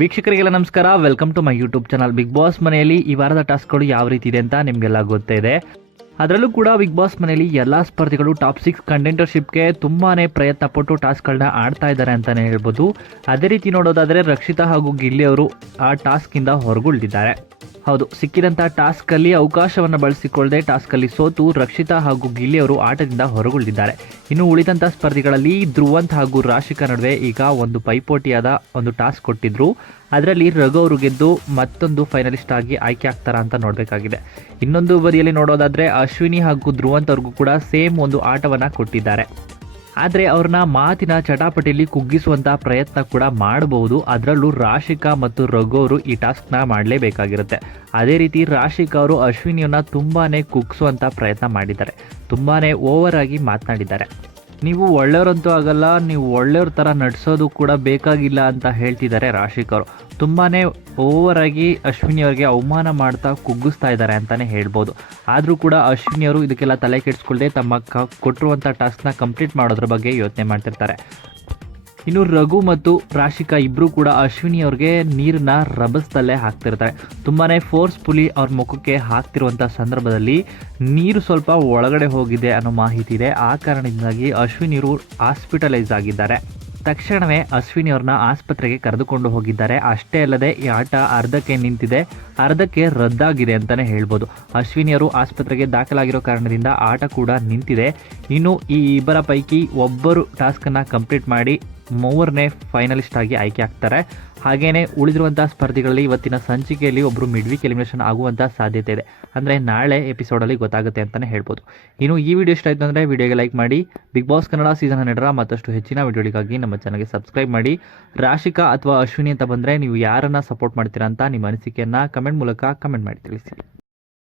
ವೀಕ್ಷಕರಿಗೆಲ್ಲ ನಮಸ್ಕಾರ. Welcome to my YouTube channel. Bigg Boss ಮನೆಯಲ್ಲಿ ಈ ವಾರದ ಟಾಸ್ಕ್ಗಳು ಯಾವ ರೀತಿ ಇದೆ ಅಂತ ನಿಮಗೆಲ್ಲ ಗೊತ್ತೇ ಇದೆ. ಅದರಲ್ಲೂ ಕೂಡ ಬಿಗ್ ಬಾಸ್ ಮನೆಯಲ್ಲಿ ಎಲ್ಲ ಸ್ಪರ್ಧಿಗಳು ಟಾಪ್ 6 ಕಂಟೆಂಟರ್ಶಿಪ್ಗೆ ತುಂಬಾ ಪ್ರಯತ್ನ ಪಟ್ಟು ಟಾಸ್ಕ್ಗಳನ್ನ ಆಡ್ತಾ ಇದ್ದಾರೆ ಅಂತಲೇ ಹೇಳ್ಬೋದು. ಅದೇ ರೀತಿ ನೋಡೋದಾದರೆ ರಕ್ಷಿತಾ ಹಾಗೂ ಗಿಲ್ಲಿ ಅವರು ಆ ಟಾಸ್ಕಿಂದ ಹೊರಗುಳಿದಿದ್ದಾರೆ. ಹೌದು, ಸಿಕ್ಕಿದಂಥ ಟಾಸ್ಕಲ್ಲಿ ಅವಕಾಶವನ್ನು ಬಳಸಿಕೊಳ್ಳದೆ ಟಾಸ್ಕಲ್ಲಿ ಸೋತು ರಕ್ಷಿತಾ ಹಾಗೂ ಗಿಲ್ಲಿ ಅವರು ಆಟದಿಂದ ಹೊರಗುಳಿದಿದ್ದಾರೆ. ಇನ್ನು ಉಳಿದಂಥ ಸ್ಪರ್ಧಿಗಳಲ್ಲಿ ಧ್ರುವಂತ್ ಹಾಗೂ ರಾಶಿಕಾ ನಡುವೆ ಈಗ ಒಂದು ಪೈಪೋಟಿಯಾದ ಒಂದು ಟಾಸ್ಕ್ ಕೊಟ್ಟಿದ್ರು. ಅದರಲ್ಲಿ ರಘು ಅವರು ಗೆದ್ದು ಮತ್ತೊಂದು ಫೈನಲಿಸ್ಟ್ ಆಗಿ ಆಯ್ಕೆ ಆಗ್ತಾರಾ ಅಂತ ನೋಡಬೇಕಾಗಿದೆ. ಇನ್ನೊಂದು ಬದಿಯಲ್ಲಿ ನೋಡೋದಾದರೆ ಅಶ್ವಿನಿ ಹಾಗೂ ಧ್ರುವಂತ್ ಅವ್ರಿಗೂ ಕೂಡ ಸೇಮ್ ಒಂದು ಆಟವನ್ನು ಕೊಟ್ಟಿದ್ದಾರೆ. ಆದರೆ ಅವ್ರನ್ನ ಮಾತಿನ ಚಟಾಪಟಿಯಲ್ಲಿ ಕುಗ್ಗಿಸುವಂಥ ಪ್ರಯತ್ನ ಕೂಡ ಮಾಡಬಹುದು. ಅದರಲ್ಲೂ ರಾಶಿಕಾ ಮತ್ತು ರಘು ಅವರು ಈ ಟಾಸ್ಕ್ನ ಮಾಡಲೇಬೇಕಾಗಿರುತ್ತೆ. ಅದೇ ರೀತಿ ರಾಶಿಕಾ ಅವರು ಅಶ್ವಿನಿಯನ್ನ ತುಂಬಾ ಕುಗ್ಗಿಸುವಂಥ ಪ್ರಯತ್ನ ಮಾಡಿದ್ದಾರೆ. ತುಂಬಾ ಓವರ್ ಆಗಿ ಮಾತನಾಡಿದ್ದಾರೆ. ನೀವು ಒಳ್ಳೆಯವರಂತೂ ಆಗಲ್ಲ, ನೀವು ಒಳ್ಳೆಯವ್ರ ಥರ ನಡ್ಸೋದು ಕೂಡ ಬೇಕಾಗಿಲ್ಲ ಅಂತ ಹೇಳ್ತಿದ್ದಾರೆ ರಾಶಿಕಾ ಅವರು. ತುಂಬಾ ಓವರಾಗಿ ಅಶ್ವಿನಿ ಅವರಿಗೆ ಅವಮಾನ ಮಾಡ್ತಾ ಕುಗ್ಗಿಸ್ತಾ ಇದ್ದಾರೆ ಅಂತಲೇ ಹೇಳ್ಬೋದು. ಆದರೂ ಕೂಡ ಅಶ್ವಿನಿ ಅವರು ಇದಕ್ಕೆಲ್ಲ ತಲೆ ಕೆಡಿಸ್ಕೊಳ್ಳದೆ ತಮ್ಮ ಕೊಟ್ಟಿರುವಂಥ ಟಾಸ್ಕ್ನ ಕಂಪ್ಲೀಟ್ ಮಾಡೋದ್ರ ಬಗ್ಗೆ ಯೋಚನೆ ಮಾಡ್ತಿರ್ತಾರೆ. ಇನ್ನು ರಘು ಮತ್ತು ರಾಶಿಕಾ ಇಬ್ಬರು ಕೂಡ ಅಶ್ವಿನಿ ಅವ್ರಿಗೆ ನೀರನ್ನ ರಭಸದಲ್ಲೇ ಹಾಕ್ತಿರ್ತಾರೆ. ತುಂಬಾ ಫೋರ್ಸ್ಫುಲಿ ಅವ್ರ ಮುಖಕ್ಕೆ ಹಾಕ್ತಿರುವಂಥ ಸಂದರ್ಭದಲ್ಲಿ ನೀರು ಸ್ವಲ್ಪ ಒಳಗಡೆ ಹೋಗಿದೆ ಅನ್ನೋ ಮಾಹಿತಿ ಇದೆ. ಆ ಕಾರಣದಿಂದಾಗಿ ಅಶ್ವಿನಿ ಅವರು ಹಾಸ್ಪಿಟಲೈಸ್ ಆಗಿದ್ದಾರೆ. ತಕ್ಷಣವೇ ಅಶ್ವಿನಿ ಅವ್ರನ್ನ ಆಸ್ಪತ್ರೆಗೆ ಕರೆದುಕೊಂಡು ಹೋಗಿದ್ದಾರೆ. ಅಷ್ಟೇ ಅಲ್ಲದೆ ಈ ಆಟ ಅರ್ಧಕ್ಕೆ ನಿಂತಿದೆ, ಅರ್ಧಕ್ಕೆ ರದ್ದಾಗಿದೆ ಅಂತಲೇ ಹೇಳ್ಬೋದು. ಅಶ್ವಿನಿ ಅವರು ಆಸ್ಪತ್ರೆಗೆ ದಾಖಲಾಗಿರೋ ಕಾರಣದಿಂದ ಆಟ ಕೂಡ ನಿಂತಿದೆ. ಇನ್ನು ಈ ಇಬ್ಬರ ಪೈಕಿ ಒಬ್ಬರು ಟಾಸ್ಕನ್ನು ಕಂಪ್ಲೀಟ್ ಮಾಡಿ ಮೂರನೇ ಫೈನಲಿಸ್ಟ್ ಆಗಿ ಆಯ್ಕೆ ಆಗ್ತಾರೆ. ಹಾಗೆಯೇ ಉಳಿದಿರುವಂಥ ಸ್ಪರ್ಧಿಗಳಲ್ಲಿ ಇವತ್ತಿನ ಸಂಚಿಕೆಯಲ್ಲಿ ಒಬ್ಬರು ಮಿಡ್ ವೀಕ್ ಎಲಿಮಿನೇಷನ್ ಆಗುವಂಥ ಸಾಧ್ಯತೆ ಇದೆ. ಅಂದರೆ ನಾಳೆ ಎಪಿಸೋಡಲ್ಲಿ ಗೊತ್ತಾಗುತ್ತೆ ಅಂತಲೇ ಹೇಳ್ಬೋದು. ಇನ್ನು ಈ ವಿಡಿಯೋ ಇಷ್ಟ ಆಯಿತು ಅಂದರೆ ವಿಡಿಯೋಗೆ ಲೈಕ್ ಮಾಡಿ. ಬಿಗ್ ಬಾಸ್ ಕನ್ನಡ ಸೀಸನ್ 12 ಮತ್ತಷ್ಟು ಹೆಚ್ಚಿನ ವಿಡಿಯೋಗಳಿಗಾಗಿ ನಮ್ಮ ಚಾನಲ್ಗೆ ಸಬ್ಸ್ಕ್ರೈಬ್ ಮಾಡಿ. ರಾಶಿಕಾ ಅಥವಾ ಅಶ್ವಿನಿ ಅಂತ ಬಂದರೆ ನೀವು ಯಾರನ್ನು ಸಪೋರ್ಟ್ ಮಾಡ್ತೀರಾ ಅಂತ ನಿಮ್ಮ ಅನಿಸಿಕೆಯನ್ನು ಕಮೆಂಟ್ ಮೂಲಕ ಕಮೆಂಟ್ ಮಾಡಿ ತಿಳಿಸಿ.